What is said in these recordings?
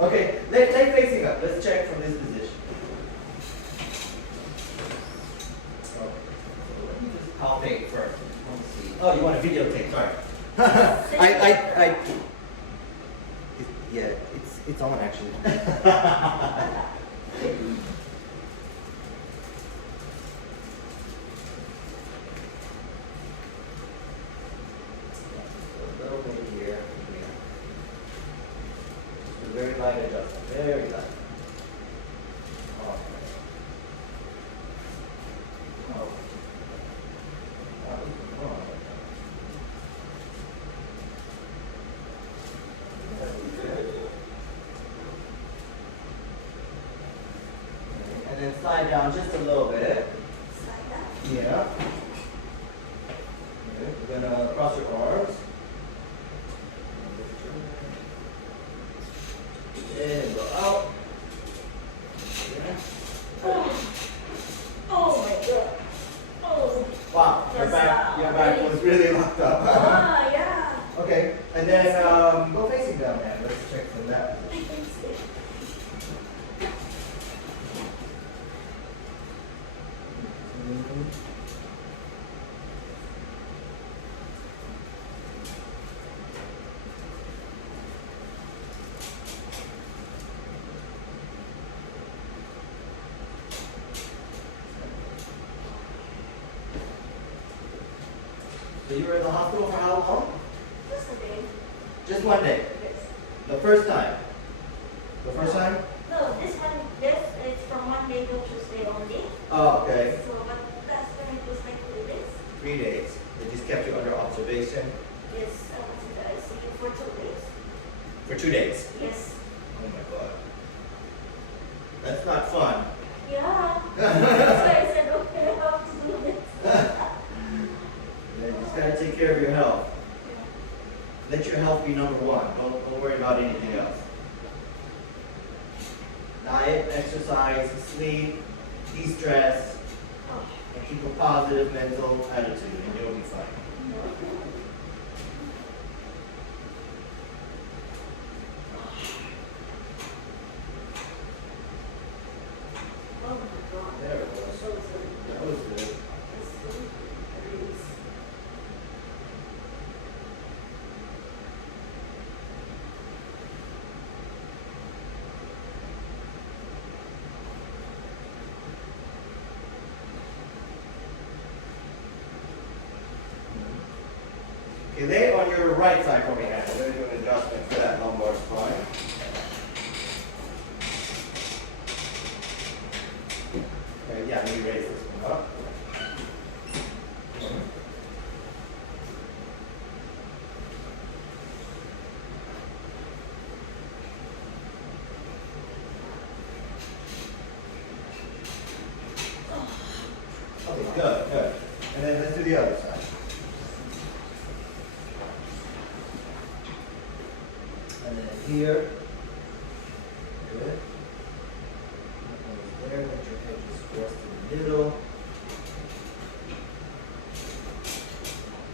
Okay, leg facing up. Let's check from this position. Okay. So let me just palpate first. Let's see. Oh, you want a videotape? Sorry. Yeah, it's on actually. A little bit here, here. Just a very light adjustment, very light. Okay. Oh. Oh, even more. And then slide down just a little bit. Slide down. Yeah. Okay. We're gonna cross your arms. And go out. Yeah. Oh my god. Oh. Wow, your back was really locked up. Ah, yeah. Okay, and then go facing down there. Let's check from that I position. can see. Mhm. So you were in the hospital for how long? Just a day. Just one day. Yes. The first time. The first time? No, this is from Monday to Tuesday only. Oh, okay. So, but that's when it was like 2 days. 3 days. They just kept you under observation Yes, I was in the ICU for 2 days. for 2 days. Yes. Oh my god. That's not fun. Yeah. That's why I said, okay, I have to do this. You just gotta take care of your health. Yeah. Let your health be number one. Don't worry about anything else. Diet, exercise, sleep, de-stress, Oh. and keep a positive mental attitude, and you'll be fine. No. Oh my god. There it was. So good. That was good. It's good. Release. Okay, lay on your right side for me now. We're going to do an adjustment for that lumbar spine. Okay, yeah, let me raise this one up. Okay, good, good. And then let's do the other side. And then here. Good. There, let your head just rest in the middle.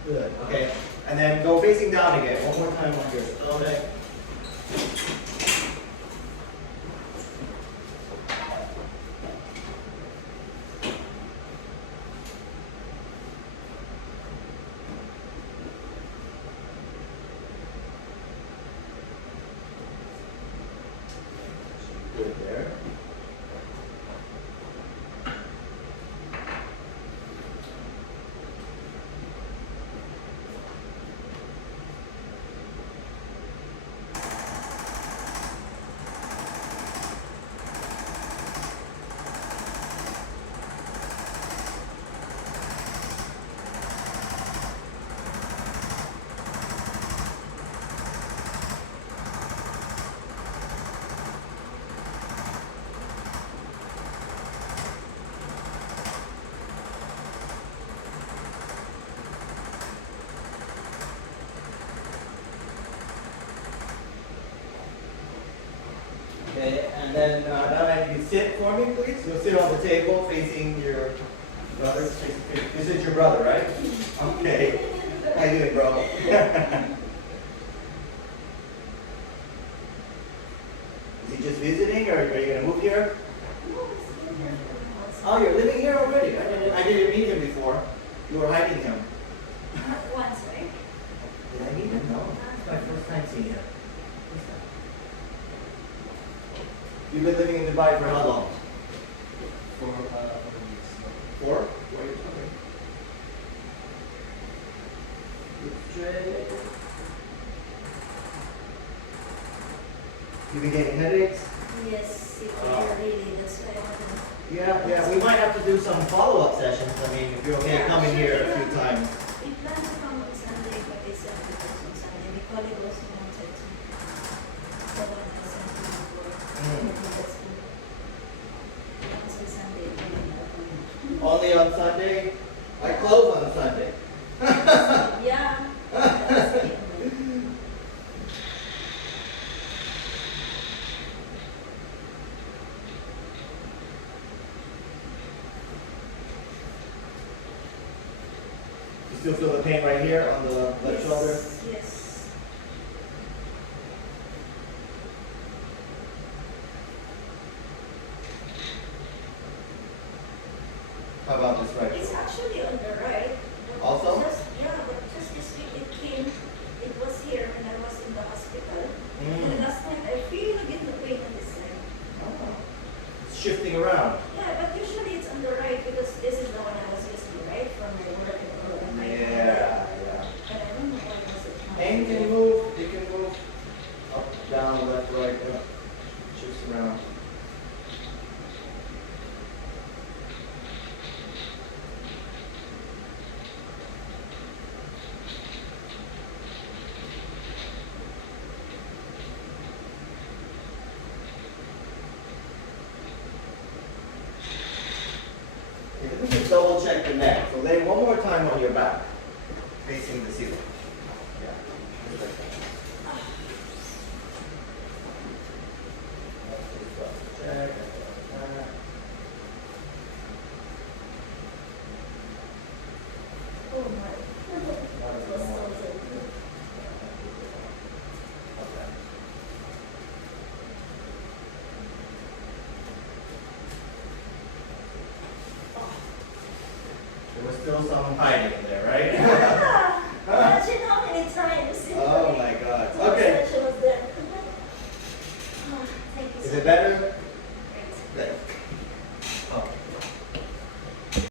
Good, okay. And then go facing down again. One more time on your stomach. Good there. Okay, and then now you can sit for me, please. You'll sit on the table facing your brother. This is your brother, right? Okay. How you doing, bro? just visiting, or are you gonna move here? No, it's been here for months. Oh, you're living here already. I didn't meet him before. You were hiding him. Once, right? Did I meet him? No. It's my first time seeing him. You've been living in Dubai for how long? For weeks. 4 years. Okay. Straight. You been getting headaches? Yes, it Oh. really, that's why I wanted. Yeah. We might have to do some follow-up sessions. I mean, if you're okay Yeah, coming sure, here a yeah. few times. We plan to come on Sunday, but they said because on Sunday, my colleague also wanted to. The one I sent you before. Mm. Maybe that's good. Because on Sunday, I don't know. Only on Sunday? I close on Sunday. Yeah. That's it. You still feel the pain right here on the left shoulder? Yes. How about this right It's shoulder? actually on the right. But Also? but just this week it came, it was here when I was in the hospital. And Mm. the last time I feel again the pain on this side. Oh. It's shifting around. Yeah, but usually it's on the right because this is the one I was using, right? From my work and all. And my Yeah. But I don't know why was it not. And can move, it can move up, down, left, right, shifts around. Okay, let me just double check the neck. So lay one more time on your back, facing the ceiling. Yeah. Check. Oh my. It was so good. Okay. There was still some hiding in there, right? Yeah. Imagine how many times. Oh my God. So Okay. she was there. Oh, thank you so Is it much. better?